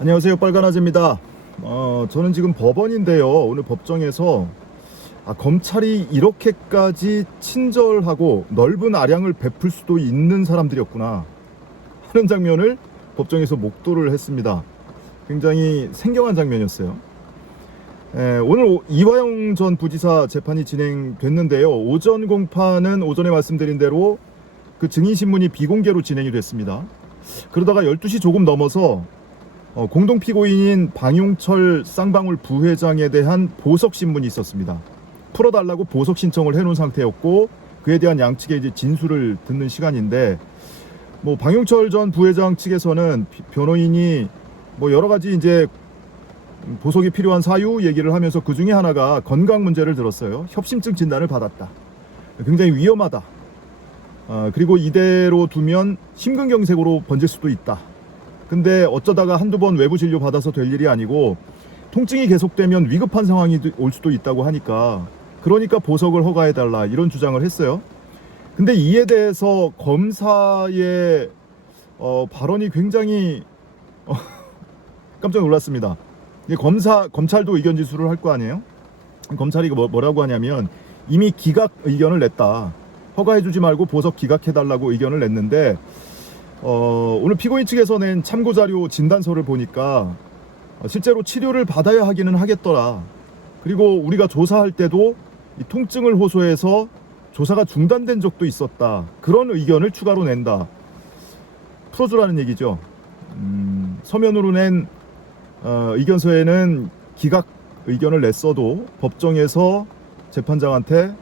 안녕하세요, 빨간아재입니다. 저는 지금 법원인데요. 오늘 법정에서 검찰이 이렇게까지 친절하고 넓은 아량을 베풀 수도 있는 사람들이었구나 하는 장면을 법정에서 목도를 했습니다. 굉장히 생경한 장면이었어요. 오늘 이화영 전 부지사 재판이 진행됐는데요. 오전 공판은 오전에 말씀드린 대로 그 증인신문이 비공개로 진행이 됐습니다. 그러다가 12시 조금 넘어서 공동피고인인 방용철 쌍방울 부회장에 대한 보석신문이 있었습니다. 풀어달라고 보석 신청을 해놓은 상태였고, 그에 대한 양측의 이제 진술을 듣는 시간인데, 방용철 전 부회장 측에서는 변호인이 여러 가지 이제 보석이 필요한 사유 얘기를 하면서 그 중에 하나가 건강 문제를 들었어요. 협심증 진단을 받았다. 굉장히 위험하다. 그리고 이대로 두면 심근경색으로 번질 수도 있다. 근데 어쩌다가 한두 번 외부 진료 받아서 될 일이 아니고 통증이 계속되면 위급한 상황이 올 수도 있다고 하니까, 그러니까 보석을 허가해달라, 이런 주장을 했어요. 근데 이에 대해서 검사의 발언이 굉장히 깜짝 놀랐습니다. 검찰도 의견 진술을 할 거 아니에요? 검찰이 뭐라고 하냐면, 이미 기각 의견을 냈다. 허가해주지 말고 보석 기각해달라고 의견을 냈는데, 오늘 피고인 측에서 낸 참고자료 진단서를 보니까 실제로 치료를 받아야 하기는 하겠더라. 그리고 우리가 조사할 때도 이 통증을 호소해서 조사가 중단된 적도 있었다. 그런 의견을 추가로 낸다. 풀어주라는 얘기죠. 서면으로 낸 의견서에는 기각 의견을 냈어도 법정에서 재판장한테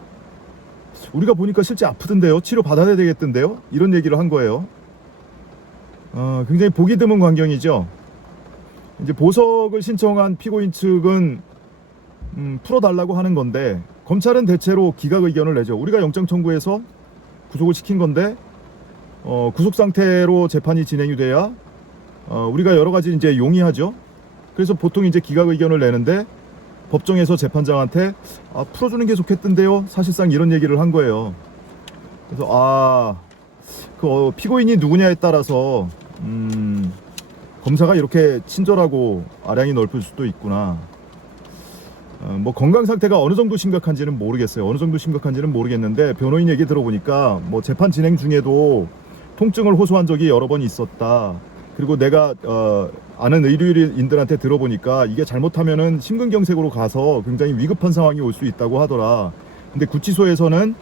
우리가 보니까 실제 아프던데요, 치료 받아야 되겠던데요, 이런 얘기를 한 거예요. 굉장히 보기 드문 광경이죠. 이제 보석을 신청한 피고인 측은 풀어달라고 하는 건데, 검찰은 대체로 기각 의견을 내죠. 우리가 영장 청구해서 구속을 시킨 건데 구속 상태로 재판이 진행이 돼야 우리가 여러 가지 이제 용이하죠. 그래서 보통 이제 기각 의견을 내는데, 법정에서 재판장한테 풀어주는 게 좋겠던데요, 사실상 이런 얘기를 한 거예요. 그래서 피고인이 누구냐에 따라서 검사가 이렇게 친절하고 아량이 넓을 수도 있구나. 건강 상태가 어느 정도 심각한지는 모르겠어요. 어느 정도 심각한지는 모르겠는데, 변호인 얘기 들어보니까 재판 진행 중에도 통증을 호소한 적이 여러 번 있었다. 그리고 내가 아는 의료인들한테 들어보니까 이게 잘못하면은 심근경색으로 가서 굉장히 위급한 상황이 올 수 있다고 하더라. 근데 구치소에서는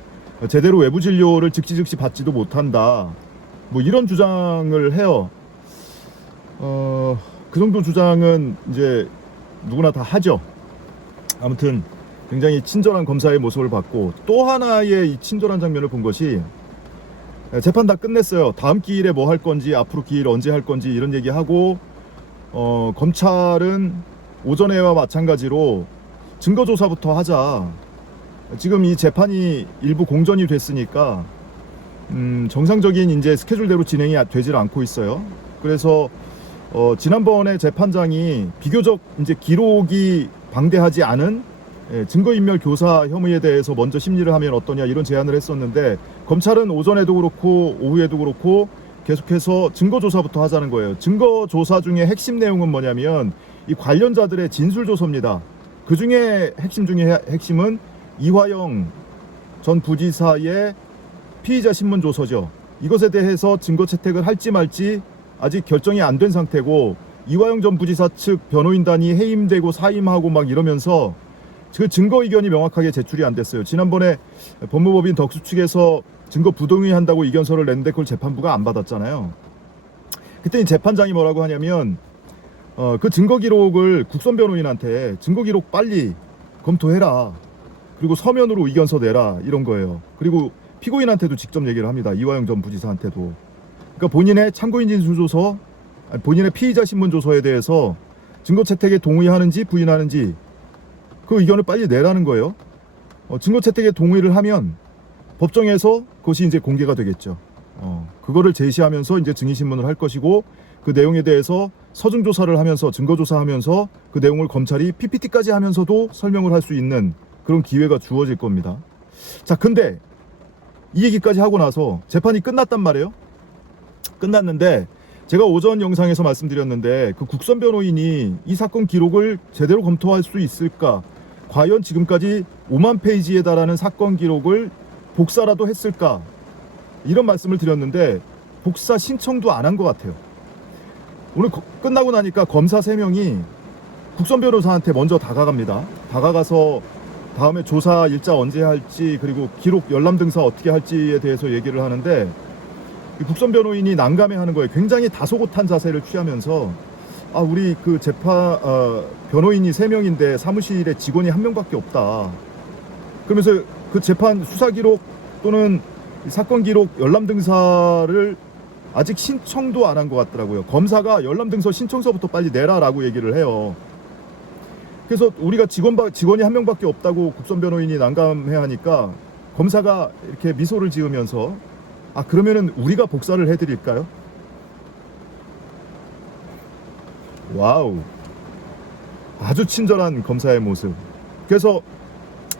제대로 외부 진료를 즉시 받지도 못한다. 이런 주장을 해요. 그 정도 주장은 이제 누구나 다 하죠. 아무튼 굉장히 친절한 검사의 모습을 봤고, 또 하나의 이 친절한 장면을 본 것이, 재판 다 끝냈어요. 다음 기일에 뭐 할 건지, 앞으로 기일 언제 할 건지 이런 얘기하고, 검찰은 오전에와 마찬가지로 증거조사부터 하자. 지금 이 재판이 일부 공전이 됐으니까 정상적인 이제 스케줄대로 진행이 되질 않고 있어요. 그래서 지난번에 재판장이 비교적 이제 기록이 방대하지 않은 증거인멸 교사 혐의에 대해서 먼저 심리를 하면 어떠냐, 이런 제안을 했었는데, 검찰은 오전에도 그렇고 오후에도 그렇고 계속해서 증거조사부터 하자는 거예요. 증거조사 중에 핵심 내용은 뭐냐면 이 관련자들의 진술조서입니다. 그 중에 핵심 중에 핵심은 이화영 전 부지사의 피의자 신문조서죠. 이것에 대해서 증거 채택을 할지 말지 아직 결정이 안 된 상태고, 이화영 전 부지사 측 변호인단이 해임되고 사임하고 막 이러면서 그 증거 의견이 명확하게 제출이 안 됐어요. 지난번에 법무법인 덕수 측에서 증거 부동의한다고 의견서를 냈는데 그걸 재판부가 안 받았잖아요. 그때 재판장이 뭐라고 하냐면, 그 증거 기록을 국선 변호인한테 증거 기록 빨리 검토해라. 그리고 서면으로 의견서 내라, 이런 거예요. 그리고 피고인한테도 직접 얘기를 합니다. 이화영 전 부지사한테도. 그러니까 본인의 참고인 진술조서, 본인의 피의자 신문조서에 대해서 증거 채택에 동의하는지 부인하는지 그 의견을 빨리 내라는 거예요. 증거 채택에 동의를 하면 법정에서 그것이 이제 공개가 되겠죠. 그거를 제시하면서 이제 증인신문을 할 것이고, 그 내용에 대해서 서증조사를 하면서 증거조사하면서 그 내용을 검찰이 PPT까지 하면서도 설명을 할 수 있는 그런 기회가 주어질 겁니다. 자, 근데 이 얘기까지 하고 나서 재판이 끝났단 말이에요. 끝났는데 제가 오전 영상에서 말씀드렸는데 그 국선 변호인이 이 사건 기록을 제대로 검토할 수 있을까? 과연 지금까지 5만 페이지에 달하는 사건 기록을 복사라도 했을까? 이런 말씀을 드렸는데 복사 신청도 안 한 것 같아요. 오늘 끝나고 나니까 검사 3명이 국선 변호사한테 먼저 다가갑니다. 다가가서 다음에 조사 일자 언제 할지, 그리고 기록 열람 등사 어떻게 할지에 대해서 얘기를 하는데, 이 국선 변호인이 난감해하는 거예요. 굉장히 다소곳한 자세를 취하면서 우리 그 변호인이 3명인데 사무실에 직원이 1명밖에 없다. 그러면서 그 재판 수사 기록 또는 사건 기록 열람 등사를 아직 신청도 안 한 것 같더라고요. 검사가 열람 등서 신청서부터 빨리 내라라고 얘기를 해요. 그래서 우리가 직원이 1명밖에 없다고 국선 변호인이 난감해하니까 검사가 이렇게 미소를 지으면서 그러면은 우리가 복사를 해드릴까요? 와우, 아주 친절한 검사의 모습. 그래서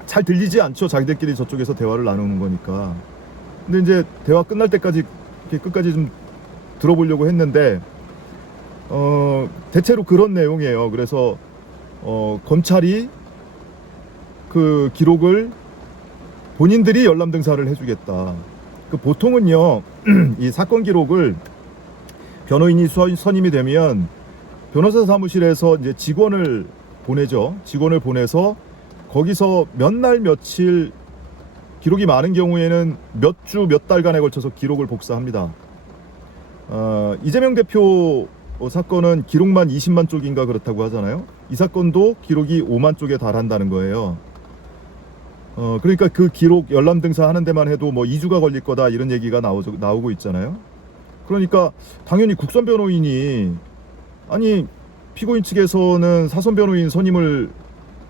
잘 들리지 않죠, 자기들끼리 저쪽에서 대화를 나누는 거니까. 근데 이제 대화 끝날 때까지 이렇게 끝까지 좀 들어보려고 했는데 대체로 그런 내용이에요. 그래서 검찰이 그 기록을 본인들이 열람 등사를 해주겠다. 그 보통은요 이 사건 기록을 변호인이 선임이 되면 변호사 사무실에서 이제 직원을 보내죠. 직원을 보내서 거기서 몇 날 며칠, 기록이 많은 경우에는 몇 주 몇 달간에 걸쳐서 기록을 복사합니다. 이재명 대표 사건은 기록만 20만 쪽인가 그렇다고 하잖아요. 이 사건도 기록이 5만 쪽에 달한다는 거예요. 그러니까 그 기록 열람 등사 하는 데만 해도 뭐 2주가 걸릴 거다 이런 얘기가 나오고 있잖아요. 그러니까 당연히 국선 변호인이, 아니 피고인 측에서는 사선 변호인 선임을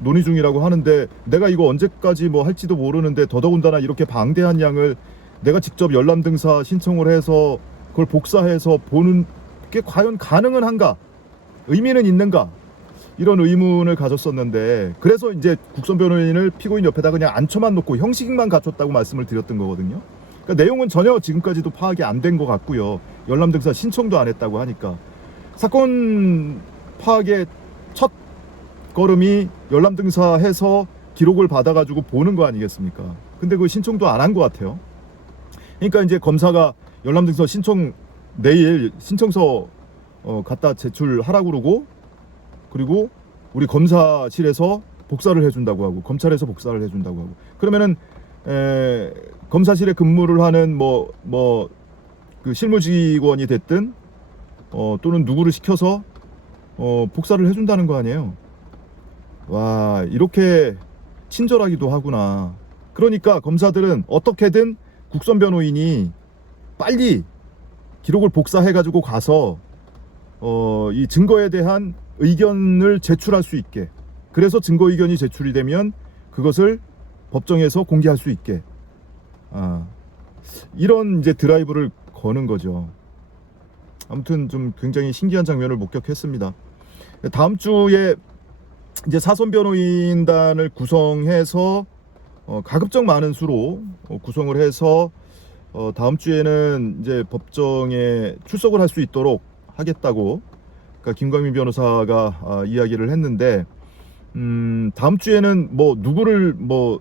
논의 중이라고 하는데 내가 이거 언제까지 뭐 할지도 모르는데 더더군다나 이렇게 방대한 양을 내가 직접 열람 등사 신청을 해서 그걸 복사해서 보는 게 과연 가능은 한가? 의미는 있는가? 이런 의문을 가졌었는데, 그래서 이제 국선 변호인을 피고인 옆에다 그냥 앉혀만 놓고 형식만 갖췄다고 말씀을 드렸던 거거든요. 그러니까 내용은 전혀 지금까지도 파악이 안 된 것 같고요. 열람 등사 신청도 안 했다고 하니까 사건 파악의 첫 걸음이 열람 등사해서 기록을 받아가지고 보는 거 아니겠습니까? 근데 그 신청도 안 한 것 같아요. 그러니까 이제 검사가 열람 등사 신청 내일 신청서 갖다 제출하라고 그러고, 그리고 우리 검사실에서 복사를 해준다고 하고, 검찰에서 복사를 해준다고 하고, 그러면은 검사실에 근무를 하는 그 실무직원이 됐든 또는 누구를 시켜서 복사를 해준다는 거 아니에요. 와, 이렇게 친절하기도 하구나. 그러니까 검사들은 어떻게든 국선 변호인이 빨리 기록을 복사해가지고 가서 이 증거에 대한 의견을 제출할 수 있게, 그래서 증거 의견이 제출이 되면 그것을 법정에서 공개할 수 있게, 이런 이제 드라이브를 거는 거죠. 아무튼 좀 굉장히 신기한 장면을 목격했습니다. 다음 주에 이제 사선 변호인단을 구성해서 가급적 많은 수로 구성을 해서 다음 주에는 이제 법정에 출석을 할 수 있도록 하겠다고, 그러니까 김광민 변호사가 이야기를 했는데, 다음 주에는 뭐 누구를 뭐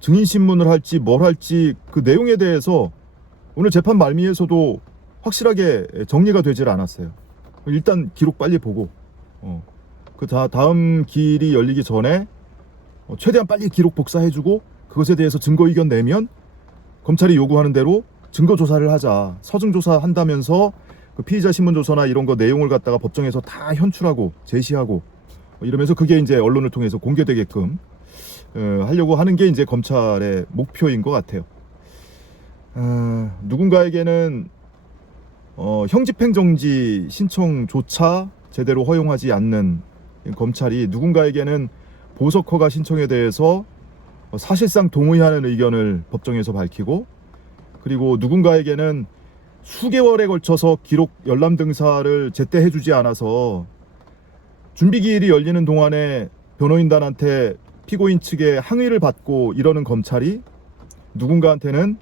증인 신문을 할지 뭘 할지 그 내용에 대해서 오늘 재판 말미에서도 확실하게 정리가 되질 않았어요. 일단 기록 빨리 보고 그 다음 기일이 열리기 전에 최대한 빨리 기록 복사해주고, 그것에 대해서 증거 의견 내면 검찰이 요구하는 대로 증거 조사를 하자, 서증 조사 한다면서 그 피의자 신문 조서나 이런 거 내용을 갖다가 법정에서 다 현출하고 제시하고 이러면서 그게 이제 언론을 통해서 공개되게끔 하려고 하는 게 이제 검찰의 목표인 것 같아요. 누군가에게는 형집행정지 신청조차 제대로 허용하지 않는 검찰이 누군가에게는 보석 허가 신청에 대해서 사실상 동의하는 의견을 법정에서 밝히고, 그리고 누군가에게는 수개월에 걸쳐서 기록 열람 등사를 제때 해주지 않아서 준비기일이 열리는 동안에 변호인단한테 피고인 측의 항의를 받고 이러는 검찰이 누군가한테는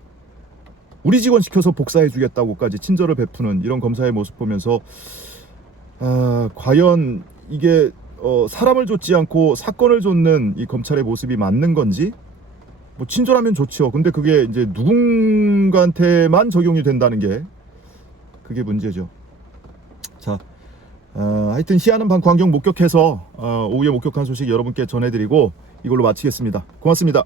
우리 직원 시켜서 복사해주겠다고까지 친절을 베푸는 이런 검사의 모습 보면서 과연 이게 사람을 좇지 않고 사건을 좇는 이 검찰의 모습이 맞는 건지. 뭐 친절하면 좋죠. 근데 그게 이제 누군가한테만 적용이 된다는 게 그게 문제죠. 자, 하여튼 희한한 광경 목격해서 오후에 목격한 소식 여러분께 전해드리고 이걸로 마치겠습니다. 고맙습니다.